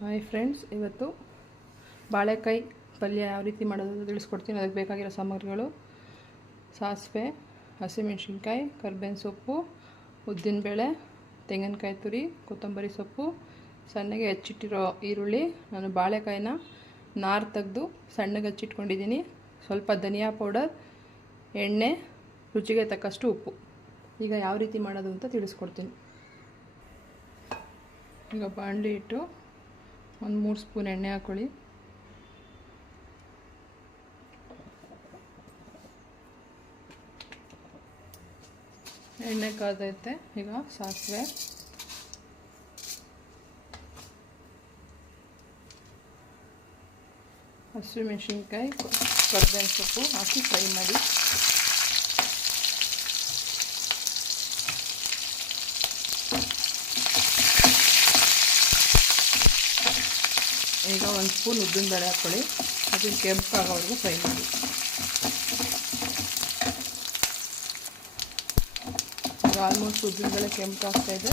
Hi friends ಇವತ್ತು ಬಾಳೆಕಾಯಿ ಪಲ್ಯ ಯಾವ ರೀತಿ ಮಾಡೋದು ತಿಳಿಸ್ಕೊಡ್ತೀನಿ. ಅದಕ್ಕೆ ಬೇಕಾಗಿರೋ ಸಾಮಗ್ರಿಗಳು ಸಾಸಿವೆ, ಹಸಿಮೆಣಸಿನ್ಕಾಯಿ, ಕರ್ಬೇವಿನ ಸೊಪ್ಪು, ಉದ್ದಿನಬೇಳೆ, ತೆಂಗಿನಕಾಯಿ ತುರಿ, ಕೊತ್ತಂಬರಿ ಸೊಪ್ಪು, ಸಣ್ಣಗೆ ಹೆಚ್ಚಿಟ್ಟಿರೋ ಈರುಳ್ಳಿ. ನಾನು ಬಾಳೆಕಾಯಿನ ನಾರು ತೆಗೆದು ಸಣ್ಣಗೆ ಹಚ್ಚಿಟ್ಕೊಂಡಿದ್ದೀನಿ. ಸ್ವಲ್ಪ ಧನಿಯಾ ಪೌಡರ್, ಎಣ್ಣೆ, ರುಚಿಗೆ ತಕ್ಕಷ್ಟು ಉಪ್ಪು. ಈಗ ಯಾವ ರೀತಿ ಮಾಡೋದು ಅಂತ ತಿಳಿಸ್ಕೊಡ್ತೀನಿ. ಈಗ ಬಾಂಡ್ಲಿ ಇಟ್ಟು ಒಂದು ಮೂರು ಸ್ಪೂನ್ ಎಣ್ಣೆ ಹಾಕೊಳ್ಳಿ. ಎಣ್ಣೆ ಕಾದೈತೆ, ಈಗ ಸಾಸಿವೆ. ಹಸಿಮೆಣಸಿನ್ಕಾಯಿ, ಕರ್ಬೇವಿನ ಸೊಪ್ಪು ಹಾಕಿ ಫ್ರೈ ಮಾಡಿ. ಈಗ ಒಂದು ಸ್ಪೂನ್ ಉದ್ದಿನ ಬೇಳೆ ಹಾಕ್ಕೊಳ್ಳಿ. ಅದನ್ನು ಕೆಂಪಾಗೋವರೆಗೂ ಫ್ರೈ ಮಾಡಿ. ಆಲ್ಮೋಸ್ಟ್ ಉದ್ದಿನ ಬೇಳೆ ಕೆಂಪಾಗ್ತಾ ಇದೆ.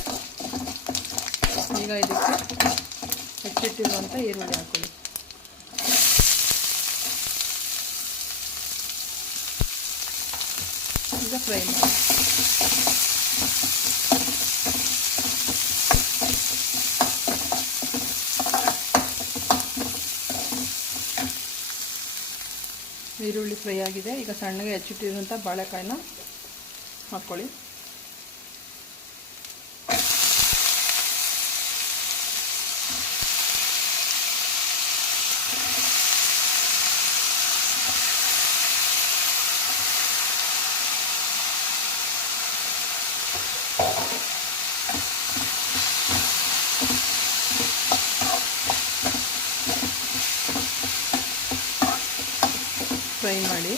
ಈಗ ಇದಕ್ಕೆ ಹೆಚ್ಚಿಟ್ಟಿರುವಂಥ ಈರುಳ್ಳಿ ಹಾಕೊಳ್ಳಿ ಈಗ ಫ್ರೈ ಮಾಡಿ. ಈರುಳ್ಳಿ ಫ್ರೈ ಆಗಿದೆ. ಈಗ ಸಣ್ಣಗೆ ಹೆಚ್ಚಿಟ್ಟಿರುವಂಥ ಬಾಳೆಕಾಯಿನ ಹಾಕ್ಕೊಳ್ಳಿ ಫ್ರೈ ಮಾಡಿ.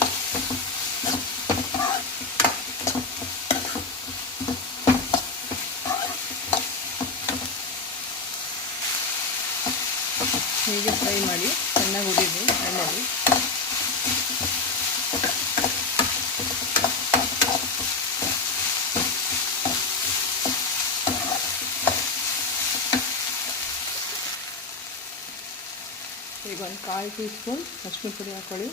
ಹೀಗೆ ಫ್ರೈ ಮಾಡಿ, ಚೆನ್ನಾಗಿ ಉರಿದು ಎಣ್ಣೆಲಿ. ಈಗ ಒಂದು ಕಾಲು ಟೀ ಸ್ಪೂನ್ ಅರಿಶಿನ ಪುಡಿ ಹಾಕ್ಕೊಳ್ಳಿ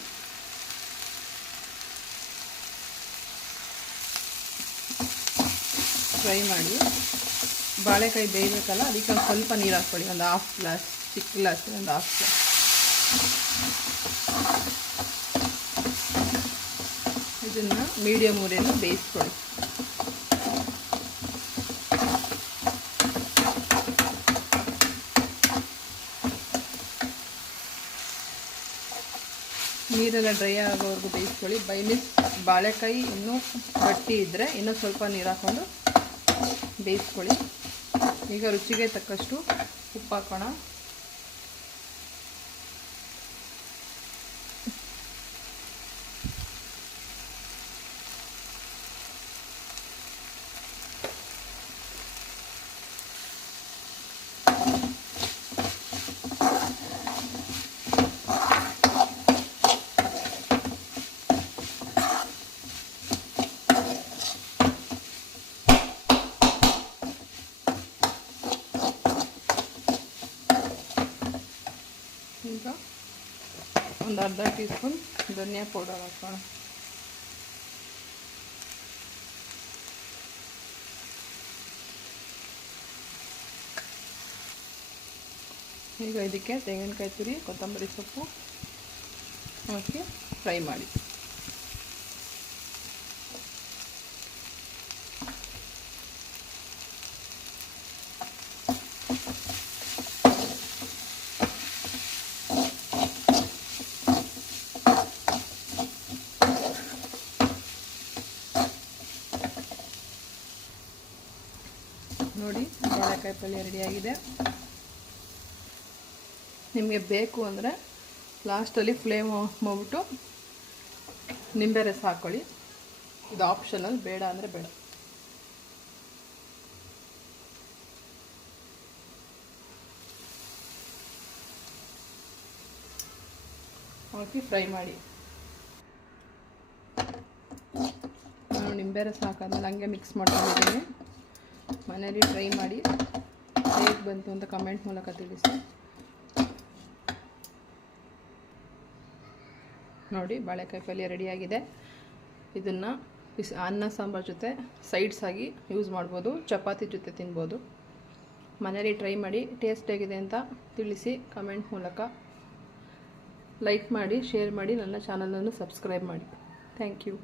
ಫ್ರೈ ಮಾಡಿ ಬಾಳೆಕಾಯಿ ಬೇಯಬೇಕಲ್ಲ, ಅದಕ್ಕೆ ಒಂದು ಸ್ವಲ್ಪ ನೀರು ಹಾಕ್ಕೊಳ್ಳಿ. ಒಂದು ಹಾಫ್ ಗ್ಲಾಸ್ ಚಿಕ್ಕ ಗ್ಲಾಸ್ ಒಂದು ಹಾಫ್ ಗ್ಲಾಸ್ ಇದನ್ನು ಮೀಡಿಯಮ್ ಊರಿಯಲ್ಲಿ ಬೇಯಿಸ್ಕೊಳ್ಳಿ. ನೀರೆಲ್ಲ ಡ್ರೈ ಆಗೋವರೆಗೂ ಬೇಯಿಸ್ಕೊಳ್ಳಿ. ಬೈಲಿ ಬಾಳೆಕಾಯಿ ಇನ್ನೂ ಗಟ್ಟಿ ಇದ್ದರೆ ಇನ್ನೂ ಸ್ವಲ್ಪ ನೀರು ಹಾಕ್ಕೊಂಡು ಬೇಯಿಸ್ಕೊಳ್ಳಿ. ಈಗ ರುಚಿಗೆ ತಕ್ಕಷ್ಟು ಉಪ್ಪು ಹಾಕೋಣ. ಈಗ ಒಂದು ಅರ್ಧ ಟೀ ಸ್ಪೂನ್ ಧನಿಯಾ ಪೌಡರ್ ಹಾಕೋಣ. ಈಗ ಇದಕ್ಕೆ ತೆಂಗಿನಕಾಯಿ ತುರಿ, ಕೊತ್ತಂಬರಿ ಸೊಪ್ಪು ಹಾಕಿ ಫ್ರೈ ಮಾಡಿ ನೋಡಿ ಬಾಳೆಕಾಯಿ ಪಲ್ಯ ರೆಡಿಯಾಗಿದೆ. ನಿಮಗೆ ಬೇಕು ಅಂದರೆ ಲಾಸ್ಟಲ್ಲಿ ಫ್ಲೇಮ್ ಆಫ್ ಮಾಡಿಬಿಟ್ಟು ನಿಂಬೆ ರಸ ಹಾಕ್ಕೊಳ್ಳಿ ಇದು ಆಪ್ಷನಲ್ ಬೇಡ ಅಂದರೆ ಬೇಡ. ಹಾಕಿ ಫ್ರೈ ಮಾಡಿ. ನಾನು ನಿಂಬೆ ರಸ ಹಾಕಾದ್ಮೇಲೆ ಹಂಗೆ ಮಿಕ್ಸ್ ಮಾಡ್ಕೊಂಡಿದ್ದೀನಿ. ಮನೆಯಲ್ಲಿ ಟ್ರೈ ಮಾಡಿ, ಹೇಗೆ ಬಂತು ಅಂತ ಕಮೆಂಟ್ ಮೂಲಕ ತಿಳಿಸಿ. ನೋಡಿ, ಬಾಳೆಕಾಯಿ ಪಲ್ಯ ರೆಡಿಯಾಗಿದೆ ಇದನ್ನು ಬಿಸಿ, ಅನ್ನ, ಸಾಂಬಾರ್ ಜೊತೆ ಸೈಡ್ಸ್ ಆಗಿ ಯೂಸ್ ಮಾಡ್ಬೋದು. ಚಪಾತಿ ಜೊತೆ ತಿನ್ಬೋದು. ಮನೇಲಿ ಟ್ರೈ ಮಾಡಿ ಟೇಸ್ಟ್ ಹೇಗಿದೆ ಅಂತ ತಿಳಿಸಿ ಕಮೆಂಟ್ ಮೂಲಕ. ಲೈಕ್ ಮಾಡಿ ಶೇರ್ ಮಾಡಿ, ನನ್ನ ಚಾನಲನ್ನು ಸಬ್ಸ್ಕ್ರೈಬ್ ಮಾಡಿ. Thank you